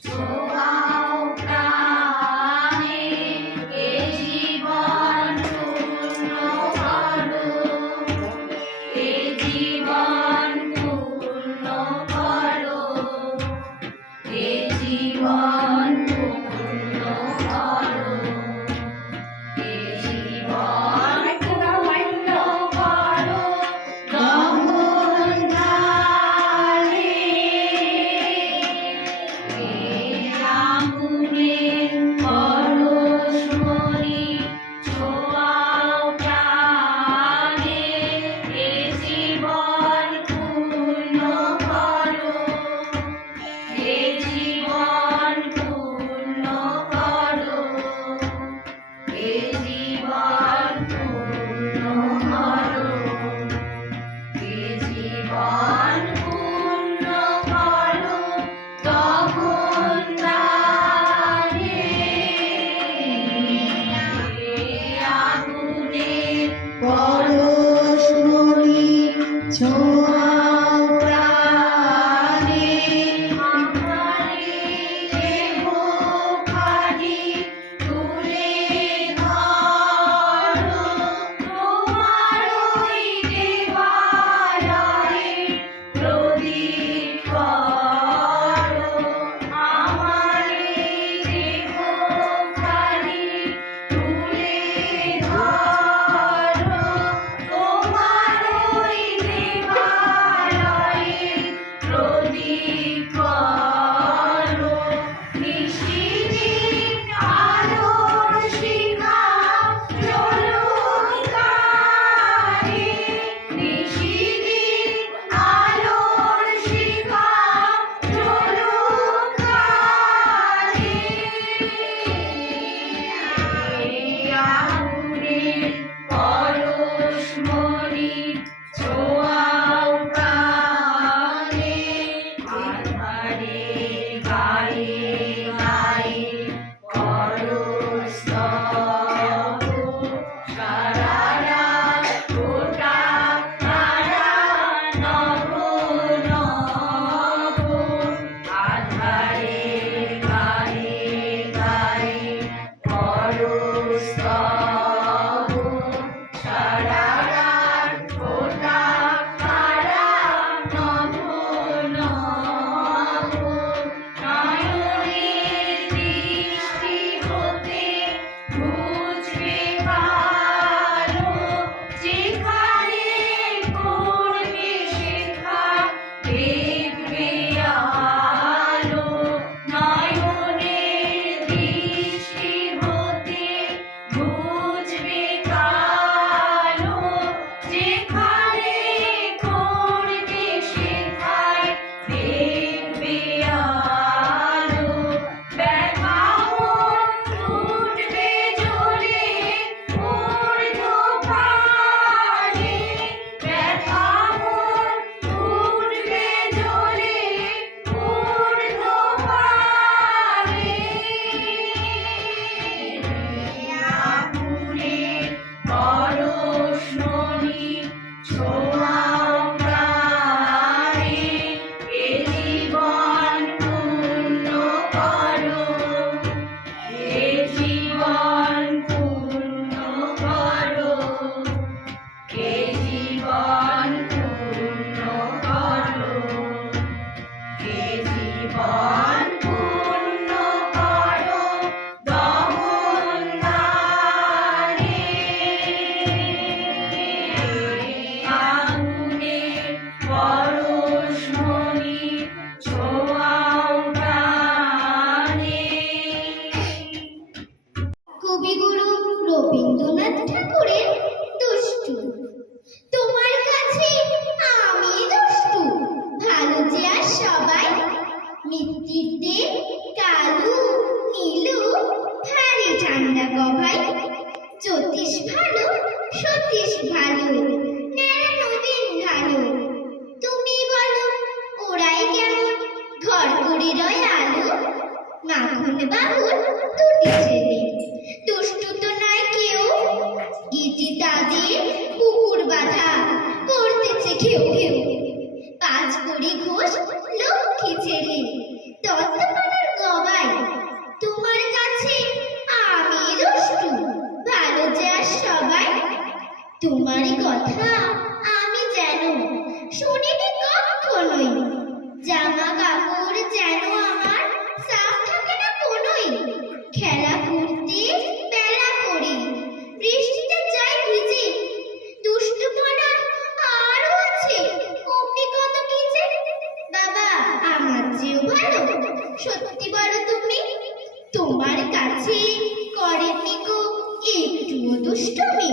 主好，我。Kali, Kali, চেয়েও ভালো সত্যি বলো তুমি তোমার কাছে করেনি গো একটুও দুষ্টুমি।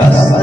bebas